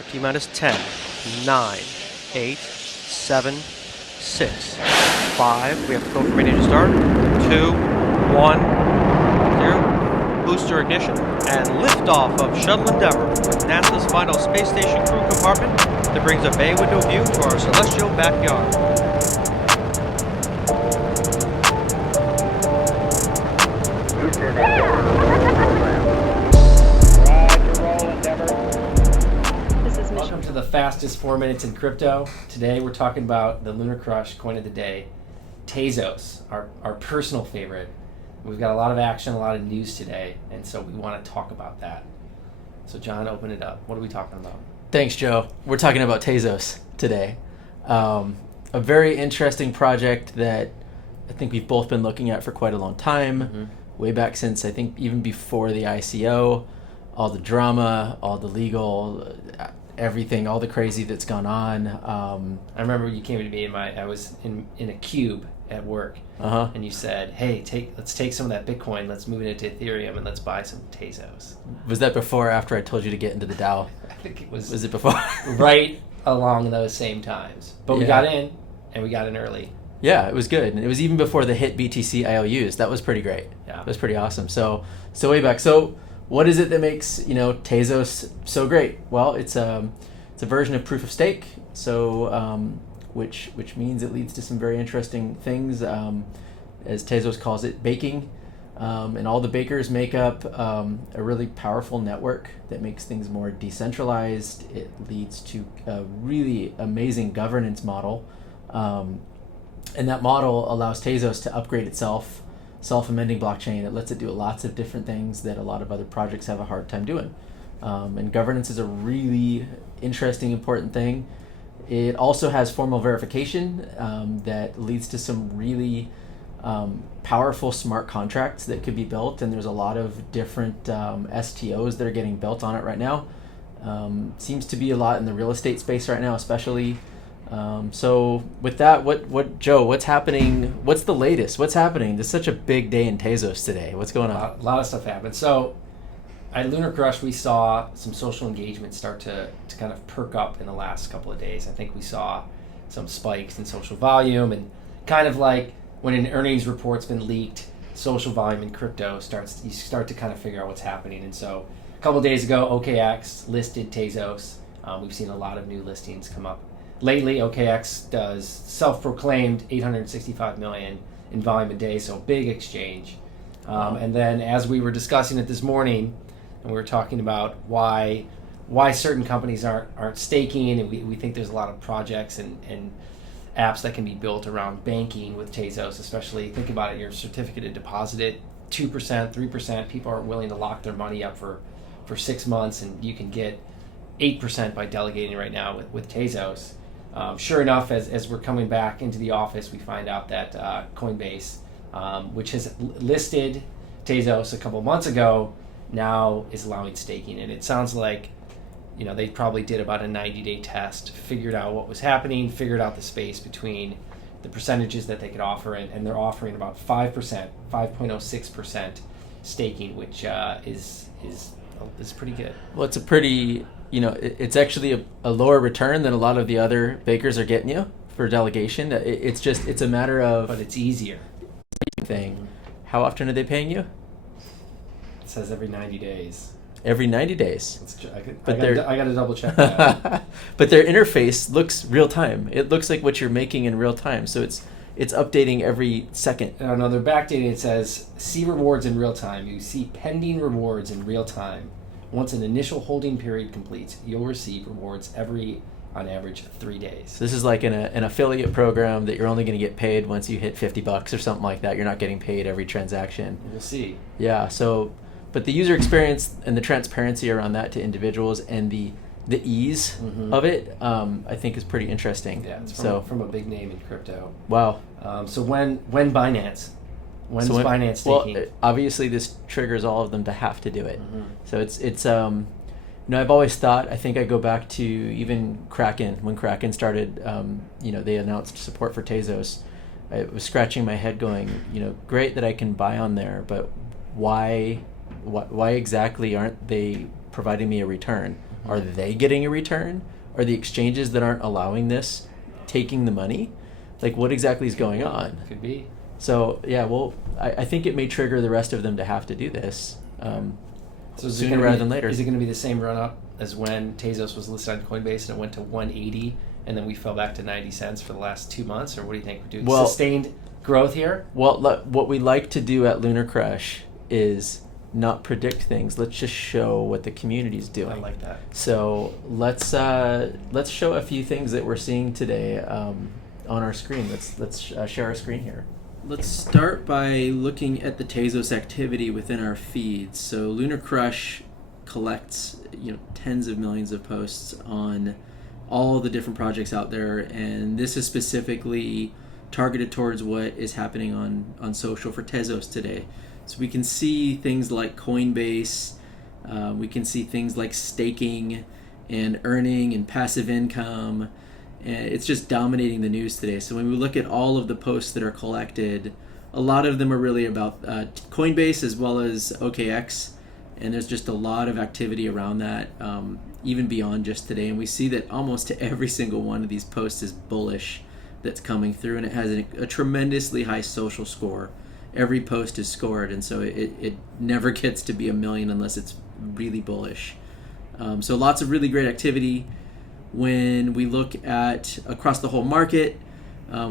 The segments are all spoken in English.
We're T-minus 10, 9, 8, 7, 6, 5. We have the code for ready to start. 2, 1, 0. Booster ignition and liftoff of Shuttle Endeavour with NASA's final space station crew compartment that brings a bay window view to our celestial backyard. Welcome to the fastest 4 minutes in crypto. Today we're talking about the LunarCRUSH coin of the day, Tezos, our personal favorite. We've got a lot of action, a lot of news today, and so we want to talk about that. So John, open it up. What are we talking about? Thanks, Joe. We're talking about Tezos today. A very interesting project that I think we've both been looking at for quite a long time, way back since I think even before the ICO, all the drama, all the legal, everything, all the crazy that's gone on. I remember you came to me and I was in a cube at work, and you said, "Hey, let's take some of that Bitcoin, let's move it into Ethereum, and let's buy some Tezos." Was that before or after I told you to get into the DAO? I think it was. Was it before? Right along those same times, but we got in, and we got in early. Yeah, it was good, and it was even before the hit BTC IOUs. That was pretty great. Yeah, it was pretty awesome. So way back. So what is it that makes Tezos so great? Well, it's a version of proof of stake. So which means it leads to some very interesting things, as Tezos calls it, baking. And all the bakers make up a really powerful network that makes things more decentralized. It leads to a really amazing governance model. And that model allows Tezos to upgrade itself, self-amending blockchain. It lets it do lots of different things that a lot of other projects have a hard time doing. And governance is a really interesting, important thing. It also has formal verification that leads to some really powerful smart contracts that could be built, and there's a lot of different STOs that are getting built on it right now. Seems to be a lot in the real estate space right now, especially. So with that, what Joe, what's happening? What's the latest? What's happening? There's such a big day in Tezos today. What's going on? A lot of stuff happened. So at LunarCRUSH, we saw some social engagement start to kind of perk up in the last couple of days. I think we saw some spikes in social volume, and kind of like when an earnings report's been leaked, social volume in crypto you start to kind of figure out what's happening. And so a couple of days ago, OKX listed Tezos. We've seen a lot of new listings come up. Lately, OKX does self-proclaimed 865 million in volume a day, so big exchange. And then as we were discussing it this morning, and we were talking about why certain companies aren't staking, and we think there's a lot of projects and apps that can be built around banking with Tezos, especially think about it, your certificate of deposit it, 2%, 3%, people are willing to lock their money up for 6 months, and you can get 8% by delegating right now with Tezos. Sure enough, as we're coming back into the office, we find out that Coinbase, which has listed Tezos a couple months ago, now is allowing staking. And it sounds like they probably did about a 90-day test, figured out what was happening, figured out the space between the percentages that they could offer, and they're offering about 5%, 5.06% staking, which is pretty good. Well, it's a pretty, it's actually a lower return than a lot of the other bakers are getting you for delegation. It's a matter of... But it's easier. Thing. How often are they paying you? It says every 90 days. Every 90 days. I got to double check that. But their interface looks real time. It looks like what you're making in real time. So it's updating every second. No, they're backdating. It says, see rewards in real time. You see pending rewards in real time. Once an initial holding period completes, you'll receive rewards on average, 3 days. So this is like an affiliate program that you're only going to get paid once you hit $50 or something like that. You're not getting paid every transaction. We'll see. Yeah. So, but the user experience and the transparency around that to individuals and the ease of it, I think is pretty interesting. Yeah, it's from a big name in crypto. Wow. So when Binance? When's Binance staking? Well, obviously this triggers all of them to have to do it. So it's I've always thought, I think I go back to even Kraken, when Kraken started, they announced support for Tezos. I was scratching my head going, great that I can buy on there, but why exactly aren't they providing me a return? Are they getting a return? Are the exchanges that aren't allowing this taking the money? Like, what exactly is going on? Could be. So, yeah, well, I think it may trigger the rest of them to have to do this So is it sooner gonna rather be- than later. Is it going to be the same run-up as when Tezos was listed on Coinbase and it went to 180 and then we fell back to 90 cents for the last 2 months? Or what do you think? We're doing sustained growth here? Well, what we like to do at LunarCRUSH is not predict things. Let's just show what the community's doing. I like that. So let's show a few things that we're seeing today on our screen. Let's share our screen here. Let's start by looking at the Tezos activity within our feeds. So LunarCRUSH collects tens of millions of posts on all the different projects out there, and this is specifically targeted towards what is happening on social for Tezos today. So we can see things like Coinbase, we can see things like staking and earning and passive income. And it's just dominating the news today. So when we look at all of the posts that are collected, a lot of them are really about Coinbase as well as OKX, and there's just a lot of activity around that, even beyond just today. And we see that almost every single one of these posts is bullish that's coming through, and it has a tremendously high social score. Every post is scored, and so it never gets to be 1 million unless it's really bullish. So lots of really great activity. When we look at across the whole market,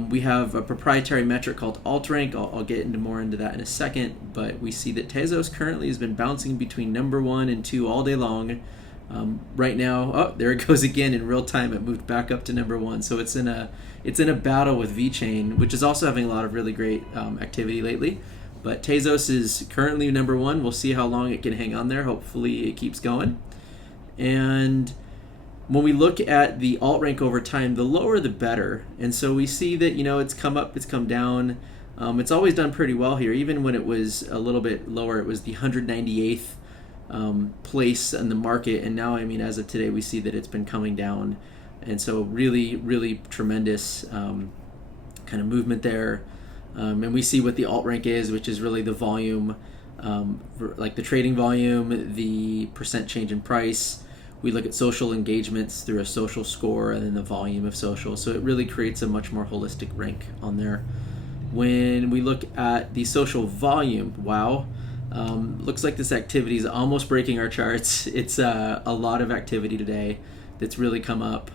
we have a proprietary metric called AltRank. I'll get more into that in a second, but we see that Tezos currently has been bouncing between number 1 and 2 all day long. Right now, there it goes again in real time. It moved back up to number 1, so it's in a battle with VeChain, which is also having a lot of really great activity lately. But Tezos is currently number 1. We'll see how long it can hang on there. Hopefully, it keeps going. And when we look at the alt rank over time, the lower the better. And so we see that, it's come up, it's come down. It's always done pretty well here. Even when it was a little bit lower, it was the 198th place in the market. And now, as of today, we see that it's been coming down. And so really, really tremendous kind of movement there. And we see what the alt rank is, which is really the volume, like the trading volume, the percent change in price. We look at social engagements through a social score and then the volume of social. So it really creates a much more holistic rank on there. When we look at the social volume, wow, looks like this activity is almost breaking our charts. It's a lot of activity today that's really come up.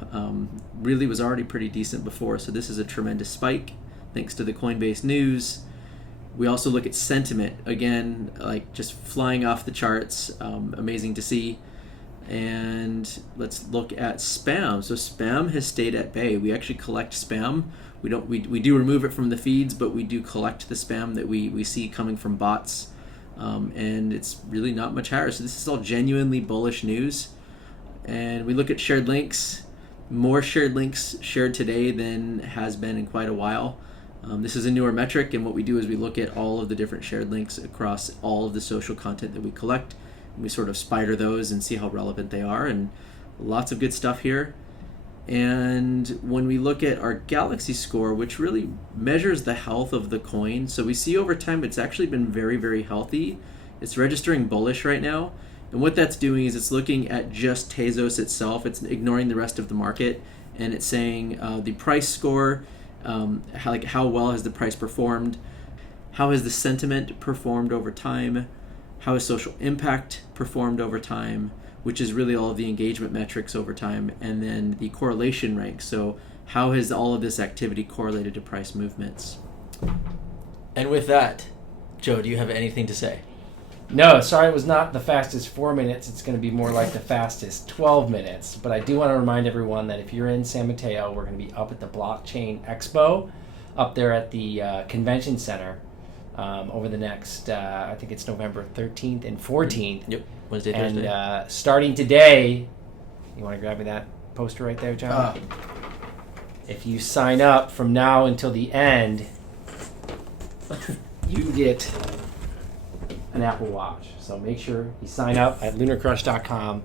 Really was already pretty decent before, so this is a tremendous spike thanks to the Coinbase news. We also look at sentiment, again, like just flying off the charts, amazing to see. And let's look at spam. So spam has stayed at bay. We actually collect spam. We do remove it from the feeds, but we do collect the spam that we see coming from bots, and it's really not much higher. So this is all genuinely bullish news. And we look at shared links. More shared links shared today than has been in quite a while. This is a newer metric, and what we do is we look at all of the different shared links across all of the social content that we collect. We sort of spider those and see how relevant they are, and lots of good stuff here. And when we look at our Galaxy score, which really measures the health of the coin, so we see over time it's actually been very, very healthy. It's registering bullish right now, and what that's doing is it's looking at just Tezos itself. It's ignoring the rest of the market, and it's saying the price score, how well has the price performed, how has the sentiment performed over time, how has social impact performed over time, which is really all of the engagement metrics over time, and then the correlation rank. So how has all of this activity correlated to price movements? And with that, Joe, do you have anything to say? No, sorry it was not the fastest 4 minutes. It's going to be more like the fastest 12 minutes. But I do want to remind everyone that if you're in San Mateo, we're going to be up at the Blockchain Expo, up there at the Convention Center. Over the next, I think it's November 13th and 14th. Yep, Wednesday, Thursday. And starting today, you want to grab me that poster right there, John? If you sign up from now until the end, you get an Apple Watch. So make sure you sign up at LunarCRUSH.com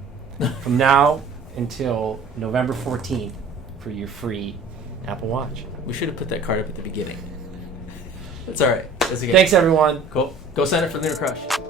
from now until November 14th for your free Apple Watch. We should have put that card up at the beginning. That's all right. That's okay. Thanks, everyone. Cool. Go sign up for LunarCRUSH.